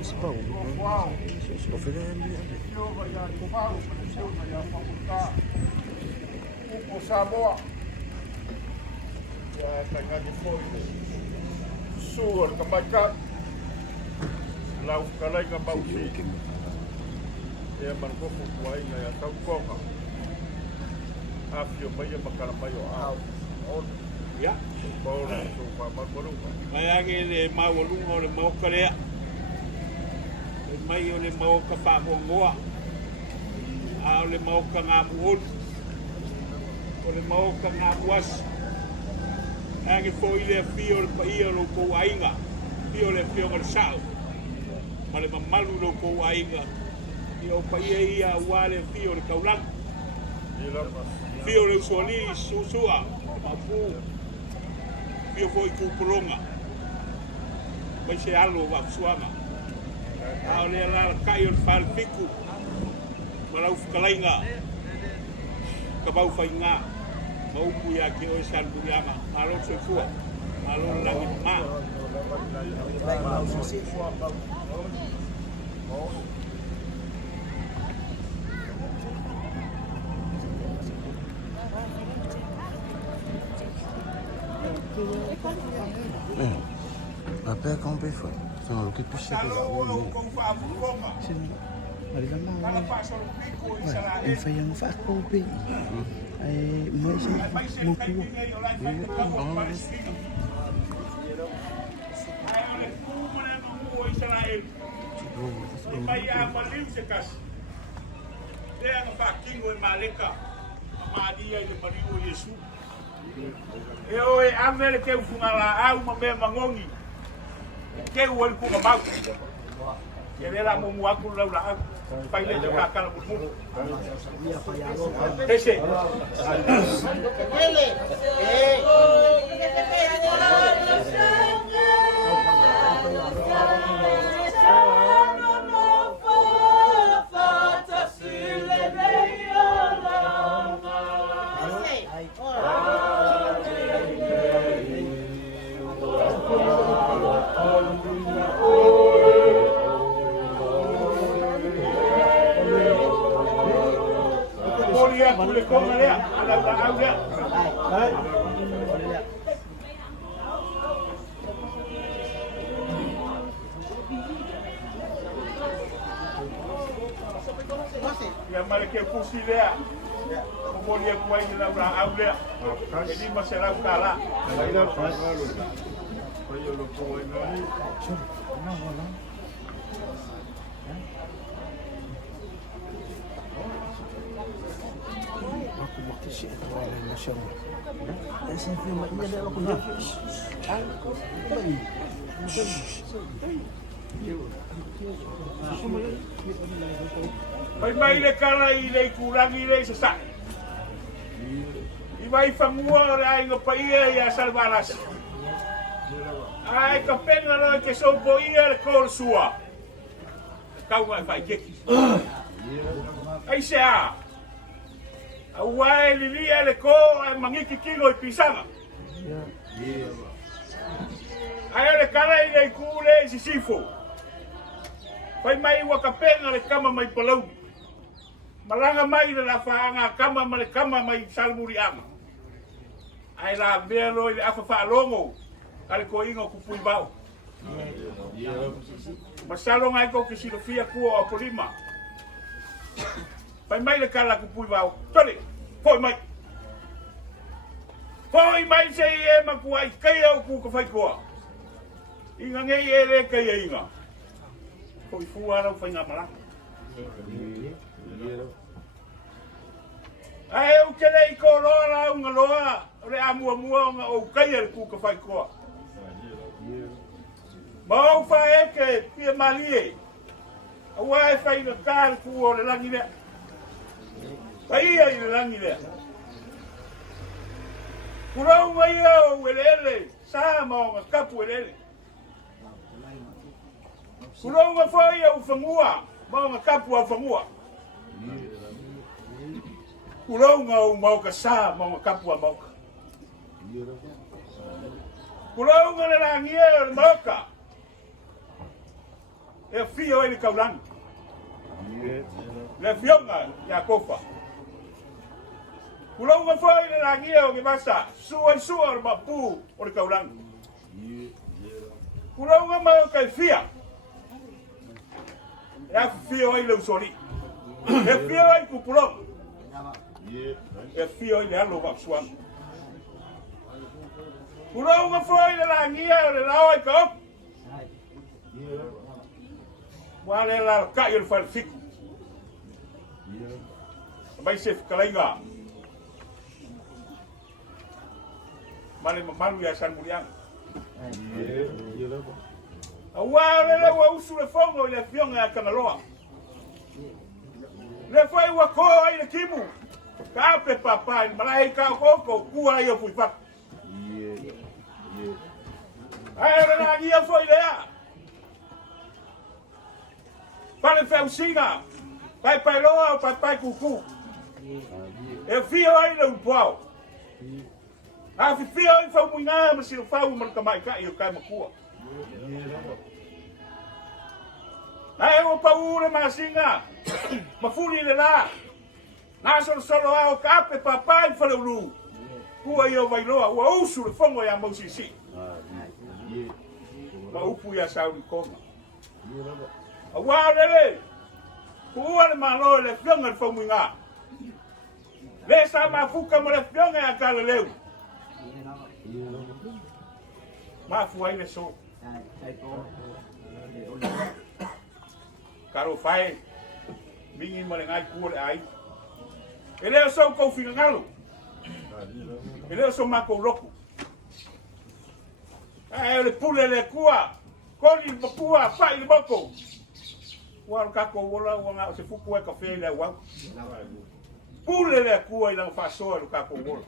Esse Paolo, o Fernando, o Samoa, tangani foi, suor kamaika, lau kalai ngabausi, e margofo kuai na tau konga, afio mai makala mai o Ya, Paolo so pa makorunga. mai age le mawalunga o le maokarea. Le mai o le maoka whakongoa. A o le maoka ngā muhon. O le maoka ngā muas. Age fo i le fio le paia lo kou ainga. Fio le fio ngal sao. Ma le mamalu lo kou ainga. I o paia ia wale fio le kaulang. Fio le usuali susua. Mapu. Fio foi kupuronga. Mai se alo wa suanga. A ole ala kai o fal fiku. Malau fukalainga. Ka bau fainga. Mau puya ke o san buriama. Malo se fua. Malo langi ma. Après, quand on peut faire, c'est un loquet plus cher. Il fait un fac au pays. Moi, c'est mon coup. E o e amele ke ufungala au mambe mangongi ke uol ku ngabau ke le la momu aku la la pai le ka kala mu tese ele boleh kau ngeliat ada tahu dia. Yang mereka kursi dia, boleh kuai di dalam tahu dia. Jadi masalah kalah. Aku buat shit orang nasional. Dan saya film ini adalah aku nak. Aku bagi. Mai le kala i le kurangi le sesak. I mai famua le ai ngapaia ia salvaras. Ai kapena ro ke so boia le kor sua. Kau mai fai keki. Ai sea. Awai lilia le ko ai mangiki kilo i pisanga. Ai le kala i le kule i sifo. Pai mai wakapenga le kama mai palau. Malanga mai le faanga kama mai salmuri ama. Ai la belo i afa fa longo. Kale ko ingo kupui bau. Masalo ngai ko kisilofia kuo a polima. Pai mai le kala kupui bau. Tole. Foi mai se e makuai kai au ku ka fai koa. Inga ngai e re kai inga. Foi fuara fai nga mala. Ai o kele i ko loa unga loa re amua nga o kai al ku ka fai koa. Mau fa eke pia malie. Awai fai na kar ku o le langi le. Pai ai le langi le. Kurau mai o welele, sa mo nga kapu welele. Kurau nga foi o fangua, mo nga kapu o fangua. Kurau nga o mau ka sa mo nga kapu o mau. Kulau ngale langia le moka. E fio ele kaulan. Le fionga ya kofa. Kulau nga foi le langia o ke basa. Sua o mapu o le kaulan. Kulau nga mau kai fia. E fio ele usori. E fio ele kupulong. E fio ele alo waksuang. Kulau nga foi le langia o le lao ai kaop. Wale la kai el fal fiku. Mai se kalainga. Male malu ya san muriang. Wale la wa usu le fongo le fionga Tagaloa. Le foi wa ko ai le kimu. Ka pe papa malai ka koko ku ai o fui fa. Ai la ngia foi le a. Pale Faumuina, Paolo, pai cucu. E fio ai le upuao. A fio ai Faumuina, mas o fau man kamai ka i kai makua. Ai o Paolo masinga. Mafuli le la. Na solo ao kape papai falulu. Kua i o vailoa, ua usu le fongo ya mausisi. Ma upu ya sauri koma. Awalele, kuwa le malo le fionga le Faumuina. Le sa mafuka mo le fionga ya Tagaloa. Mafu ai le so. Karo fai, mingi mo le ngai kuwa le ai. Ele o so kou finangalo. Ele o so mako roku. Ai le pule le kuwa, koni bakua, fai le boko. Wal kako wala wanga se fuku e kafe le wa. Pule le kua i lang faso le kako wala.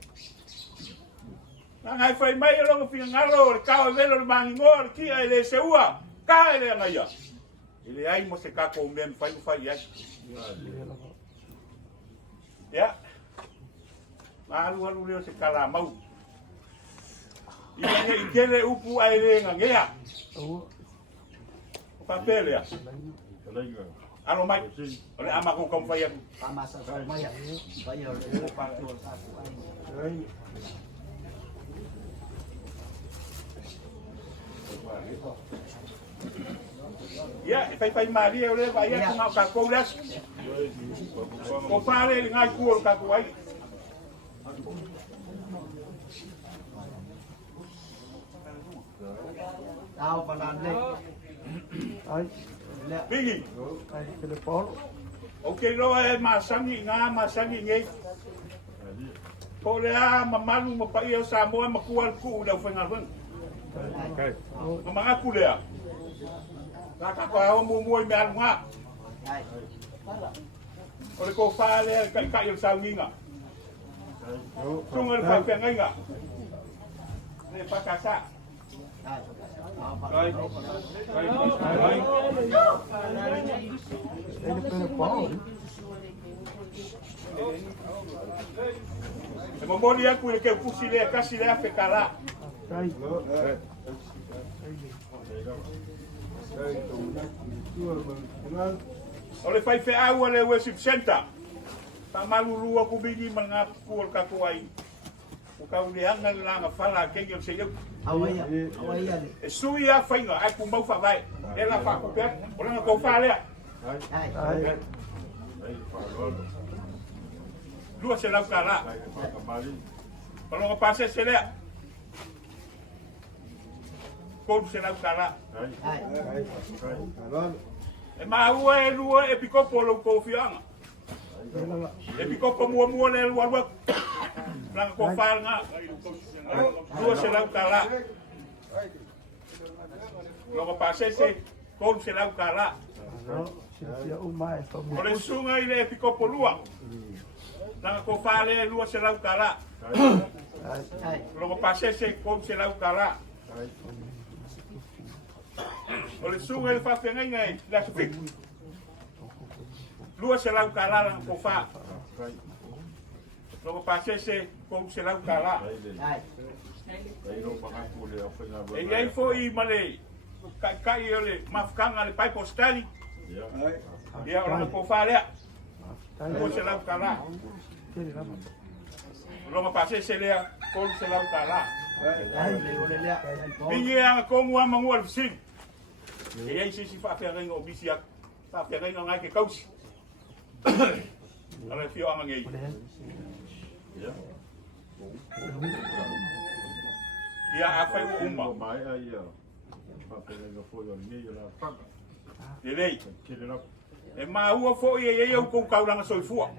Ngai fai mai lo fi ngalo le ka velo le mango ki ele seua. Ka ele ngai. Ele ai mo se kako men fai ya. Ya. Malu le se kala mau. Ile ikele upu ai le ngea. Papel ya. Ano mai? Ole ama ko kom faya. Pamasa sa maya. Faya le pato sa ai. Ya, pai Maria ole vai ya ko ka ko las. Ko pare ngai ku ka ko ai. Tao panale. Ai, Bigi. ai le Paolo. Okay lo e masangi ngai. Ko le a mamalu mo pa ia sa mo makual ku da fenga wen. Mama aku le a. Ka ko mo me alunga. Ai. Ole ko fa le ka il sa ninga. Tungal fa fenga nga. Le pa kasa. Ai. Ele Paolo. E mamori aku e ke pusile kasi le afe kala. Ai. Ole fai fe au le worship center. Pa malulu aku bigi manga ku ka ko ai. O ka ule anga langa fala ke ngel se eu. Awaya. E sui a fainga ai ku mau fa vai. E la fa ku pe. Ola nga ko fa le. Ai. Ai. Lua se lau kala. Kalau nga pase se le. Ko se lau kala. Ai. E ma ua e lua e pikopo lo ko fianga. E pikopo mua le lua. Langa ko fa nga. Lua se lau kala. Lo nga pase se ko se lau kala. Ya umai Faumuina. Ole sunga ile e pikopo lua. Langa ko fa le lua se lau kala. Ai. Lo nga pase se ko se lau kala. Ole sunga ile fa fenga ngai la su fik. Lua se lau kala langa ko fa. Lo nga pase se ko se lau kala. Ai. E iai fo i male kai ole mafkanga le pai postali. Ia ona ko falea. Ko se lau kala. Longa pase se lea ko se lau kala. Bingi anga ko mua mangu al sin. E iai si fa fe rengo bisia. Fa fe rengo ngai ke kausi. Ala fio anga ngai. Ia afai uma. Lei. E maua fo ia ia ko kauranga soifua.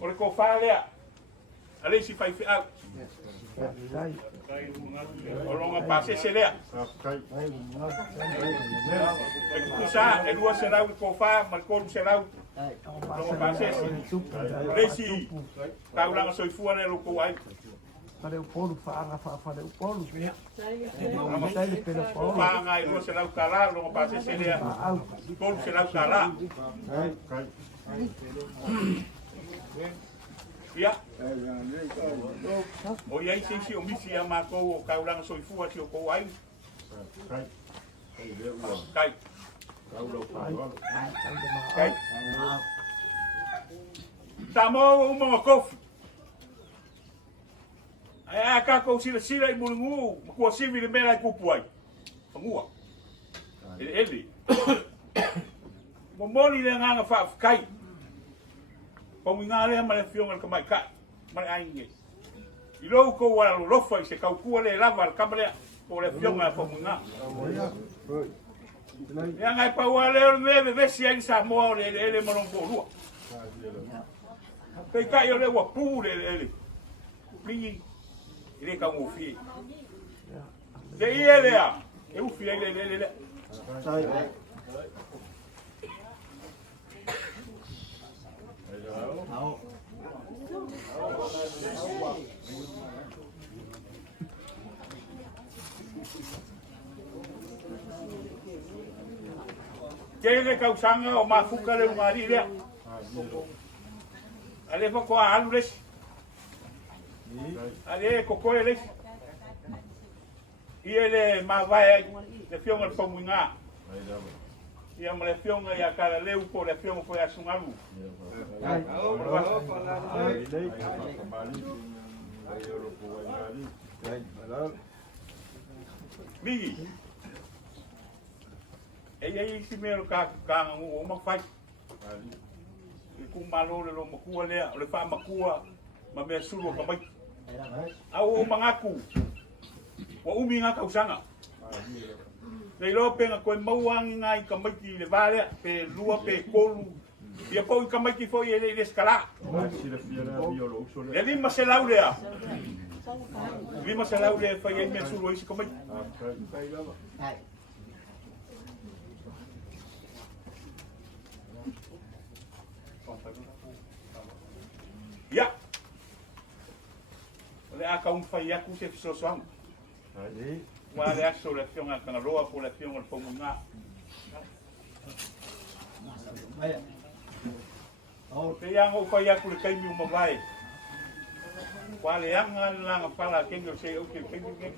Ore ko falea. Ale si fai out. Olonga pase se lea. E kusa e lua se lau ko fa, mal ko se lau. Olonga pase se. Le si kauranga soifua le loko ai. Fare o polo fare o polo. Fanga e lua se lau kala, longa pase se lea. Polo se lau kala. Ia. O iai se o misi a mako o kauranga soifua si o kou ai. Kai. Kai. Tamo o mga kofi. Ai a kako sila i mulungu, makua sivi le mera i kupu ai. Pangua. Ele. Momoni le nganga whaafukai. Faumuina lea ma le fionga le kamai kai. Ma le ainge. I lou kou wala lolofa i se kaukua le lava le kamalea. O le fionga le faumuina. Ia ngai paua leo me vesi ai sa moa o le ele malongo lua. Pei kai o le wapu le ele. Plingi. Ile ka ufi. Le ile a. E ufi le. Kele kausanga o mafuka le ngari le. Ale fa ko alu les. Ale kokore les. Ile Matavai le fionga le Faumuina. Ia ma le fionga ia kala leu ko le fionga ko ia sungalu. Migi. E si mero ka o mafai. E ku malo le lo makua lea, le fa makua ma me sulu ka mai. Au o mangaku. Wa umi nga kausanga. Nei lo penga koe mauangi ngai ka mai ki le vale pe lua pe kolu. Ia pau ka mai ki foi ele skala. E lima se laulea. Lima se laulea fa ia me sulu isi ka mai. Ya. Le aka un fai aku se Fesoasoani. Wa le aso le fionga Tagaloa po le fionga le Faumuina. Te yango fai aku le kaimi o Matavai. Wa le anga langa pala kengo se o ke kaimi ke.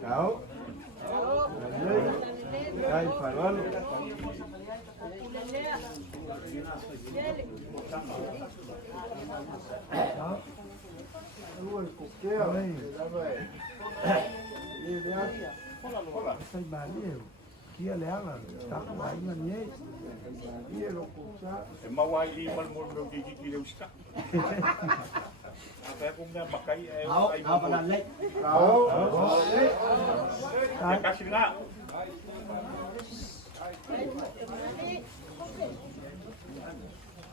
Tao. Ai Paolo. Sai bali. Kia leala. Ta wai na nie. Ia lo kusa. E mawai I mal mo no ki le usta. Apa ko na makai e ai mo. Apa dan lek? Ya kasih nga.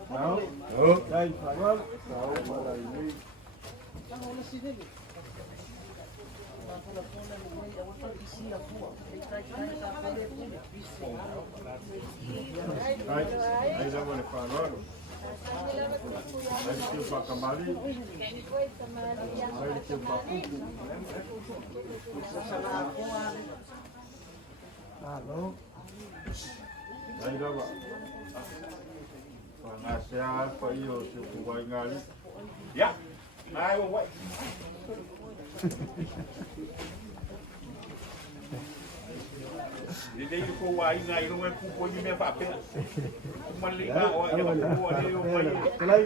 Tao. Ai Paolo. Tao para ini. Aí já vou levar agora. Aí tem o bacamari. Aí tem o bacuco. Alô. Aí já vai. Para nascer a alfa aí o seu cubai ngali. Ya. Ai o wai. Di dei ko wai na i runga ku ko ni me fa pe. Mali na o e ko o le o mai.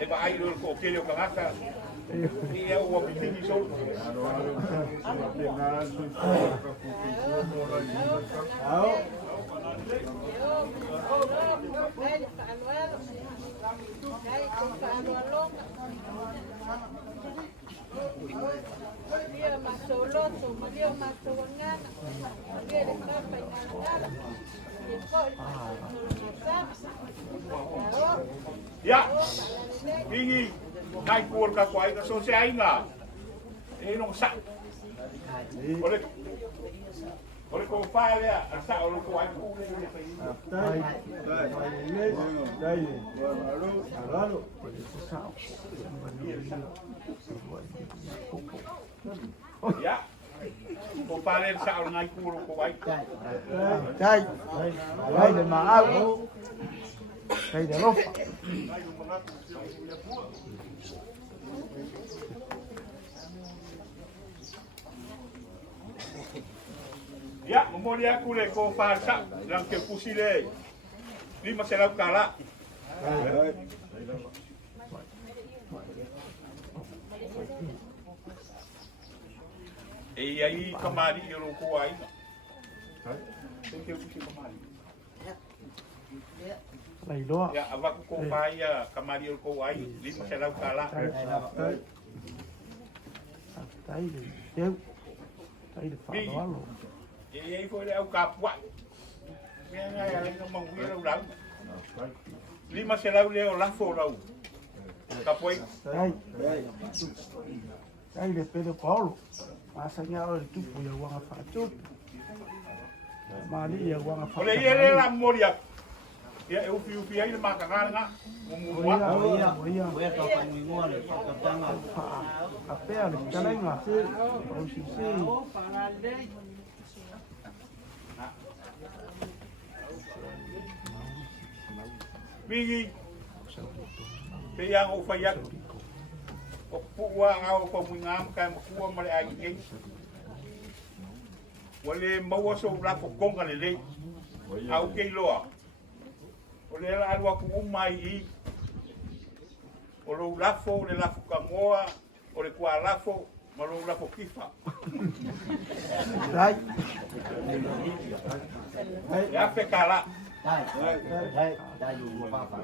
E ba ai ro ko ke le ka ka. Ni e o bi ni so. Dia masuk loto, dia masuk ngan, dia dekat pengalangan. Ya, ini naik kuor ka kuai ka so se ai nga. E nong sa. Oleh ko fa le a sa o ko ai ku le le pai. Ya. Ko fa le sa o ngai ku ko ai. Đây để mà áo đây để lốp Ya, memori aku le ko fa sa lang ke pusi le. Lima selau kala. E aí kamari yo ko ai. Tem que pusi kamari. này đó Ya, awak ko fa ya kamari yo ko ai. Lima selau kala. tay thì đeo tay được phá đó luôn E aí foi le au kapwa. Nghe ngay là nó mong quý đâu lắm. Lima selau le o lafo lau. Kapoi. đây để Pedro Paolo masanya oleh itu punya uang apa cup mali ya uang apa Oleh ia le la moria. Ya eu fiu ai le makanga nga. Mumua. Ue ka Faumuina le whakatanga. apa ya le jalan nggak sih kalau sisi Bigi. Pe yang o fayak. O puwa ngau ko mungam kan kuwa male ai ngai. Wale mawa so la ko konga le le. Au ke loa. Ole la alwa ku mai I. O lo lafo le lafo kangoa. O le kua lafo. Ma lo lafo kifa. đây Ya pe kala. Dai yu papa.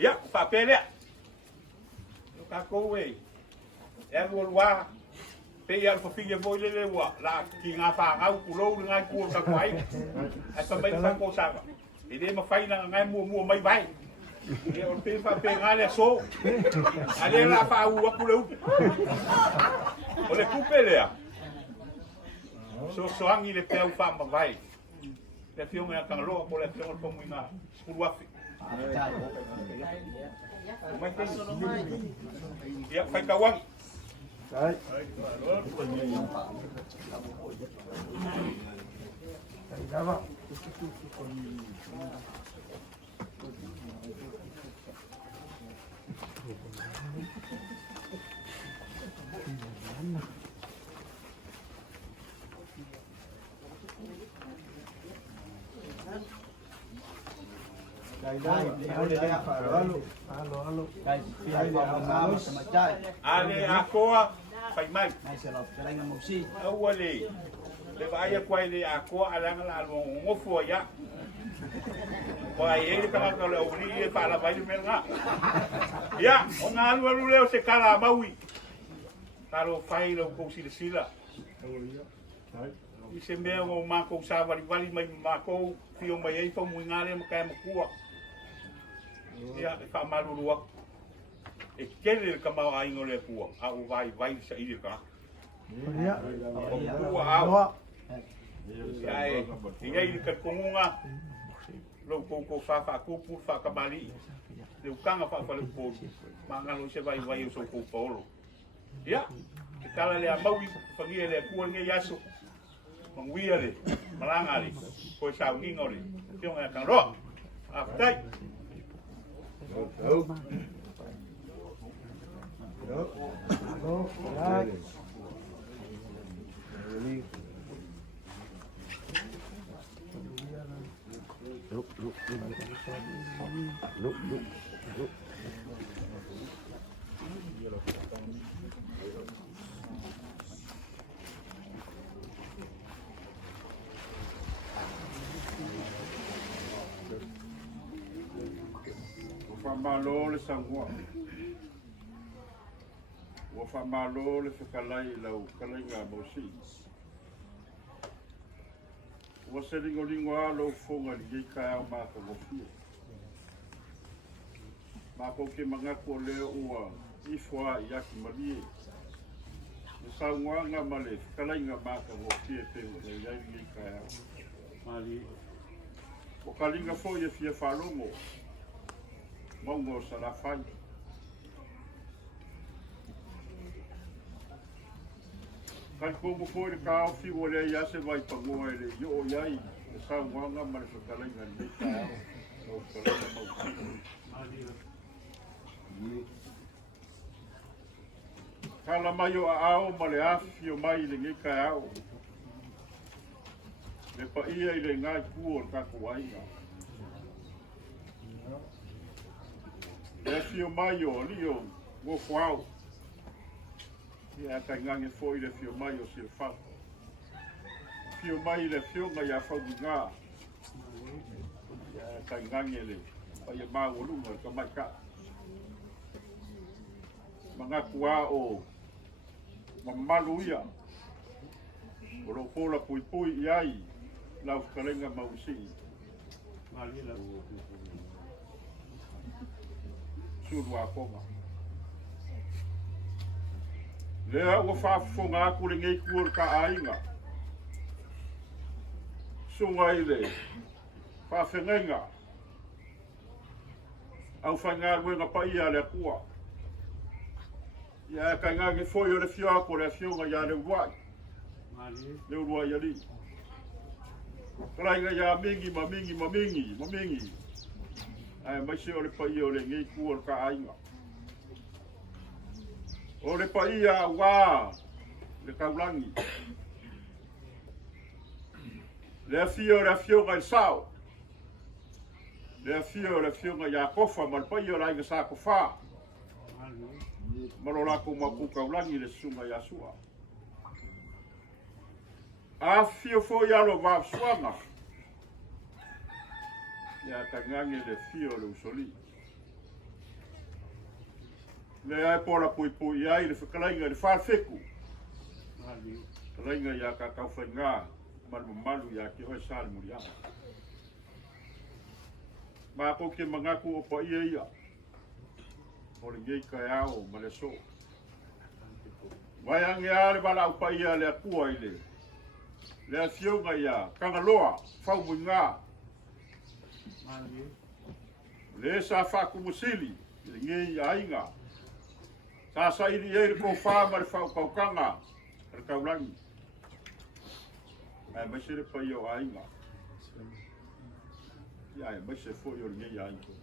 Ya, papel ya. Ka ko we. Ya lo wa. Pe ya fo fiye voi le wa. La ki nga fa nga ku lo nga ku ka kwai. Ai pa mai fa ko sa. Ide ma fai na ngai mua mai bai. Ye on pe fa pe nga le so. Ale la fa u ku lo. Ole ku pe le ya. So angi le pe u fa ma vai. Le fio nga Tagaloa ko le fio Faumuina. Kuruafi. Ya, fai kawang. đấy đây đó alo Dai pia Faumuina sama cai. Ale akoa fai mai. Nai se lo kerenga musi. Awale. Le vai kwai le akoa alanga la lo ngofo ya. Wai ele kama ka le uri e para vai me nga. Ya, ona alu leo se kala maui. Taro fai lo ko sila. I se mea o mako sa vali mai mako fio mai e Faumuina le makai makua. Ya, ka malurua. E kele ka mau ai ngole pua. A o vai sa ile ka. ya O pua a. Ya e. Ia ile ka kongunga. Lo ko fa ku pu fa ka mali. Le ukanga fa le po. Mangalo se vai o so ko Paolo. Ya. Ke kala le mau fangi le pua nge yaso. Mangwia le. Malanga le. Ko sa ngingore. Tio nga kan ro. Aftai. Whamalo le sangua. Whamalo le whakalai lau kalai ngā mausi. Wasaringo ringo alo fonga li gei kai au maka wafia. Mako ke mangako leo ua ifwa yaki malie. Sa nganga male kalai ngā maka wafia pengo le yai gei kai au. Mali. O kalinga fo ye fia whalongo. Mongo sarafai. Kan kongo foi ka au fi ole ya se vai pangoa ele yo yai sa wanga mar so kala ngan ni ka o kala mau kala mayo ao male afio mai le ngi ka au le pa ia ile ngai ku ka ko ai le fio mayo lio go kwao ia ka ngange foi le fio mayo se fa fio mai le fio nga ya fa nga ia ka ngange le pa ia ma o lunga ka mai ka manga kua o mamalu ia o ro pola pui pui ai la kalenga mausi mali la surwa koma lea ua whaafonga aku le ngei kuor ka ainga sunga i le whaafengenga au whainga ruenga pa ia le kua ia ka ngange foi o le fio ako le fionga ia le uruai le uruai ali kalainga ia mingi mamingi ai mai se o le pa ia o le ngei kuor ka ainga o le pa ia wa le kaulangi le fio ngai sao le fio ngai ya kofa mal pa ia la sa kofa malola ko mapu kaulangi le sunga ya sua a fio fo ya lo va suanga ya tangange le fio le usoli le ai pola pui ai le whakalainga le whawheku. Kalainga ia ka kauwhainga malu ia ki hoi sāle muri ama. Mako ke mangaku o pa ia. O le ngei kai ao ma le so. Mai ange a le wala upa ia le akua i le. Le a fionga ia Tagaloa, Faumuina. Le sa whakumusili, le ngei ainga. Sa sa ili e ko fa ma fa ko kanga er kaulangi ai mai se pa yo ainga ya mai se fo yo ngi ya ainga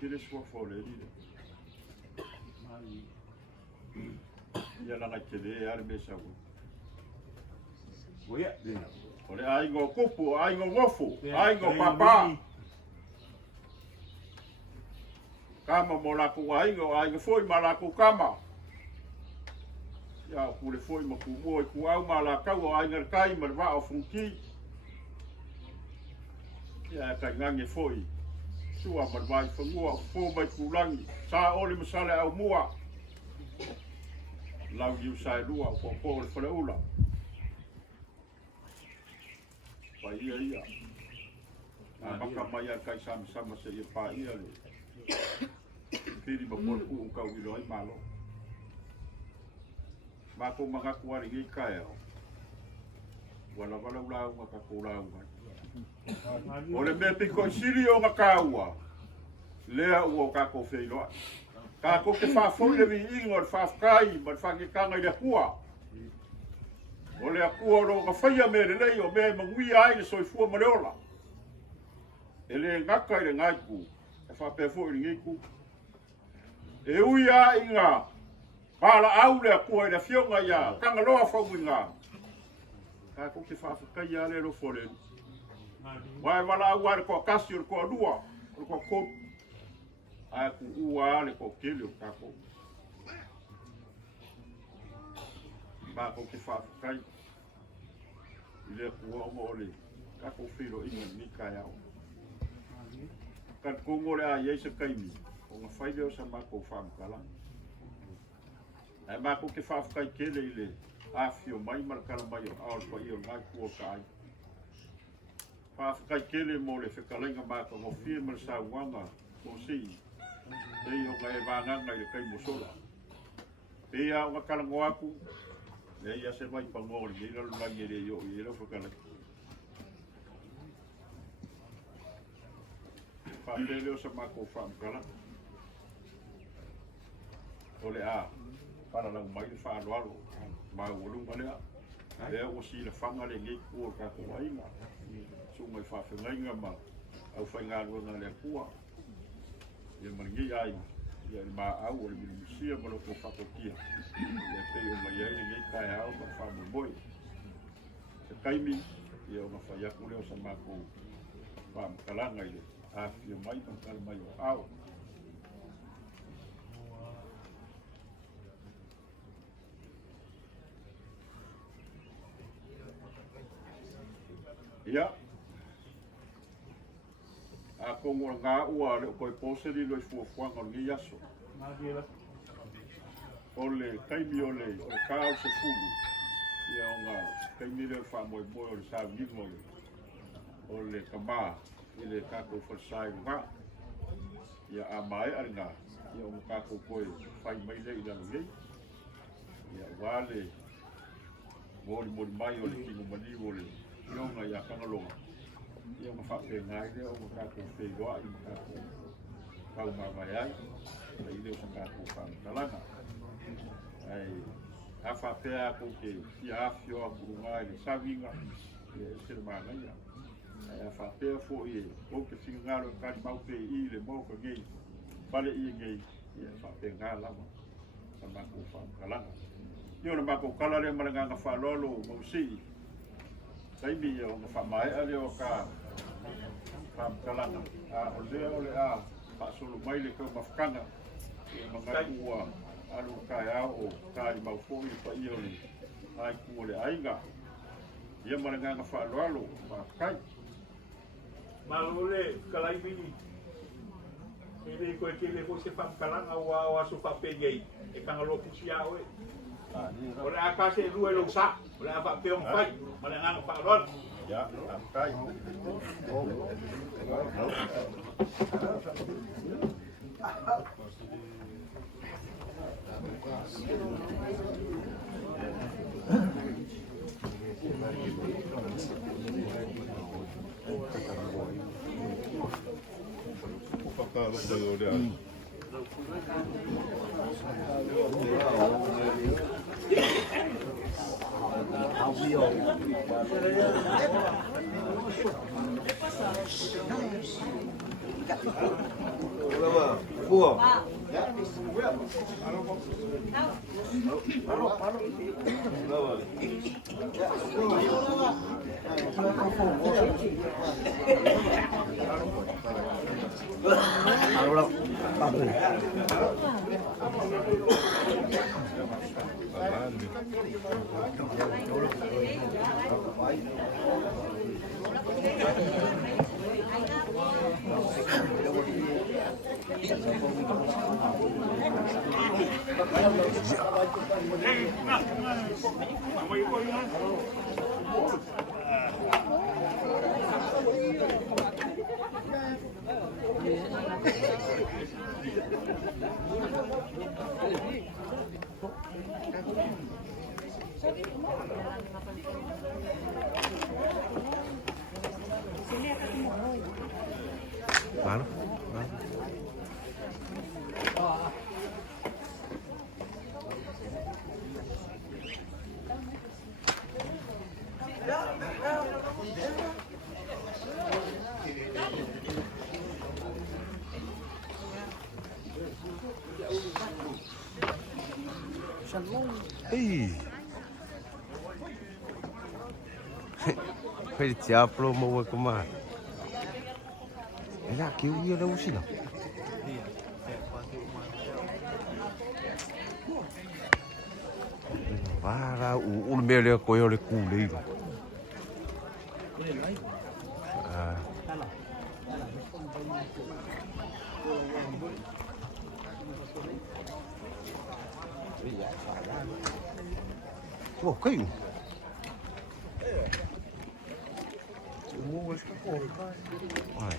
kile so fo le ri ya la kile ar me sa wo ya ole ainga kopu ainga wofu ainga papa kama mo la ku ainga foi mala ku kama ya ku le foi ma ku mo ku au mala ka o ainga kai ma va o funki ya ka ngange foi sua ma vai fo fo mai ku langi sa ole masale au mua lau yu sai lua ko le fole ula pa ia maka mai kai sama se pa ia le Piri bapor ku kau iloi malo. Mako mga kuari ngi kae. Wala ula maka kula ua. Ole me piko siri o makaua. Lea ua ka ko feilo. Ka ko ke fa fo le vi ingor fa kai, ma fa ke kanga le kua. Ole a kua ro ka faia me le o me mangui ai le soi fu maleola. le ngaka i le ngai ku, e whapea fo i ngai ku. E ui a i ngā, pala au le kua i le fionga ia, Tagaloa Faumuina. Ka ko ke whawhakai a le rofo le. Wai wala au a le kua kasi o le kua lua, o le kua kotu. Ai ku ua le kua kele o kako. Ba ko ke whawhakai. I le kua mo le, kako whiro inga ni kai au. Kan kongo le a yeisa kaimi, o ngā whaile o sa mako whamkala. Ai mako ke whawhakai kele i le, a fio mai marakala mai o aol pa i o ngai kua kai. Whawhakai kele mo le whekalainga mako mo fie mara sa wanga o si. Pei o ngai wānganga i le kai mo sola. Pei a o ngā kalango aku, le ia se mai pangori, i lalo langi e le i o i lau whekalainga. Whapele o sa mako whamkala. O le a, para lau mai le whaaloalo, ma uolunga lea. Lea o si le whanga le ngei kua kako ainga. So mai whawhengainga ma, au whaingarua ngā lea kua. Ia maringi ai, ia le maa au o le minumusia ma loko whakotia. Ia pei o mai ai le ngei kai au ma whamumoi. Se kaimi, ia o ma whaiaku leo sa mako whamkalanga i le. A fio mai mankala mai o au. Ia. A kongo ngā ua le o koi poseri loi fuafuanga o ngi aso. O le kaimi o le kao se fulu. Ia o ngā kaimi le whamoe moe o le sa ngimo o le kamaa. I le kako whasai ngā. Ia a mai aringa. Ia o kako koe whai mai le i lalo ngei. Ia wale mori mai o le kimo mani o le ionga ia Tagaloa. Ia o whapea ngai le o kako whegoa i kako kau mawai ai. Ia i leo sa kako whamtalanga. Ai a whapea ko ke fia afio a kurunga i le savinga. Ia e sere māngai ia. A whapea fo i o ke whingaro kari maupe i le mauka ngei, pale i ngei, i a whapea ngā lama, sa mako whamkalanga. I o na mako kala le maranga ngā whalolo mausi, taimi i o ngā whamae a leo ka whamkalanga. A o lea o le a, whaasolo mai le kau mawhakanga, i a mga ua anu kai au o kari maufo i pa i o le ai kua le ainga. I a maranga ngā whalolo, whakai. Malole kalai mini. Ele ko ke le ko se whamkalanga o aso whapegei. E Tagaloa pusia oe. O le a kase lua e lo sa. O le a whapeo mwhai. Ma le nganga whaalon. Ya, amkai. Paolo? Ei. Phải chạp luôn mua cái mà. Cái là kiểu như đâu xí nào. Và ra un mê lê coi lê cù lê. À. Oh, kayo. Ay.